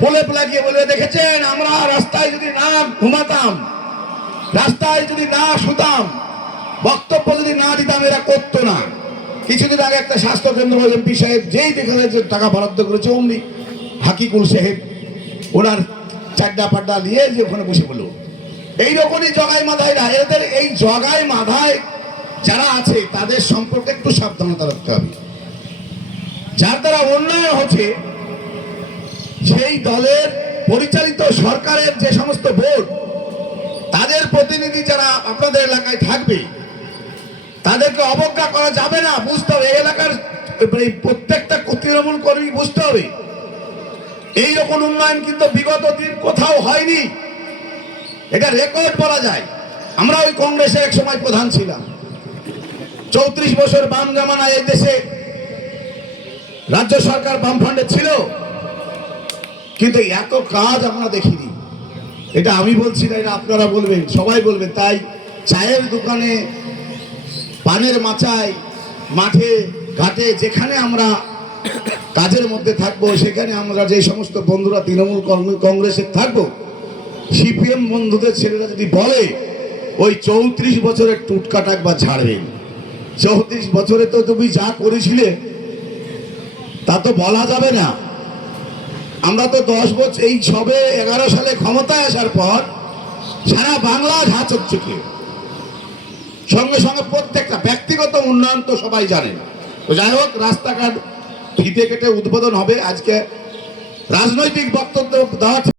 পোলে লাগিয়ে বলে, দেখেছেন আমরা রাস্তায় যদি না ঘুমাতাম, রাস্তায় যদি না শুতাম, বক্তব্য যদি না দিতাম, এরা করতো না। কিছুদিন আগে একটা স্বাস্থ্য কেন্দ্র এমপি সাহেব যেই দেখালে যে টাকা বরাদ্দ করেছে, অমনি হাকিকুল সাহেব ওনার চাড্ডা পাড্ডা নিয়ে যে ওখানে বসে বলল। এইরকমই জগাই মাধাইরা, এদের এই জগাই মাধায় যারা আছে তাদের সম্পর্কে একটু সাবধানতা রাখতে হবে। যার দ্বারা উন্নয়ন হচ্ছে, সেই দলের পরিচালিত সরকারের যে সমস্ত বোর্ড, তাদের প্রতিনিধি যারা আপনাদের এলাকায় থাকবে, তাদেরকে অবজ্ঞা করা যাবে না। বুঝতে হবে, এই এলাকার প্রত্যেকটা তৃণমূল কর্মী বুঝতে হবে, এইরকম উন্নয়ন কিন্তু বিগত দিন কোথাও হয়নি। এটা রেকর্ড বলা যায়। আমরা ওই কংগ্রেসের এক সময় প্রধান ছিলাম, 34 বছর বাম জামানায় এই দেশে রাজ্য সরকার বামফ্রন্টে ছিল, কিন্তু এত কাজ আমরা দেখিনি। এটা আমি বলছি না, এটা আপনারা বলবেন, সবাই বলবেন। তাই চায়ের দোকানে, পানের মাচায়, মাঠে ঘাটে, যেখানে আমরা কাজের মধ্যে থাকবো, সেখানে আমরা যে সমস্ত বন্ধুরা তৃণমূল কংগ্রেসের থাকবো, সিপিএম বন্ধুদের ছেলেরা যদি বলে ওই 34 বছরের টুটকাটা একবার ছাড়বেন, 34 বছরে তো তুমি যা করেছিলে তা তো বলা যাবে না। আমরা তো 10 বছর, এই সবে 11 সালে ক্ষমতায় আসার পর সারা বাংলা ঘা চকচকে, সঙ্গে সঙ্গে প্রত্যেকটা ব্যক্তিগত উন্নয়ন তো সবাই জানেন। তো যাই হোক, রাস্তাঘাট ফিতে কেটে উদ্বোধন হবে। আজকে রাজনৈতিক বক্তব্য দেওয়া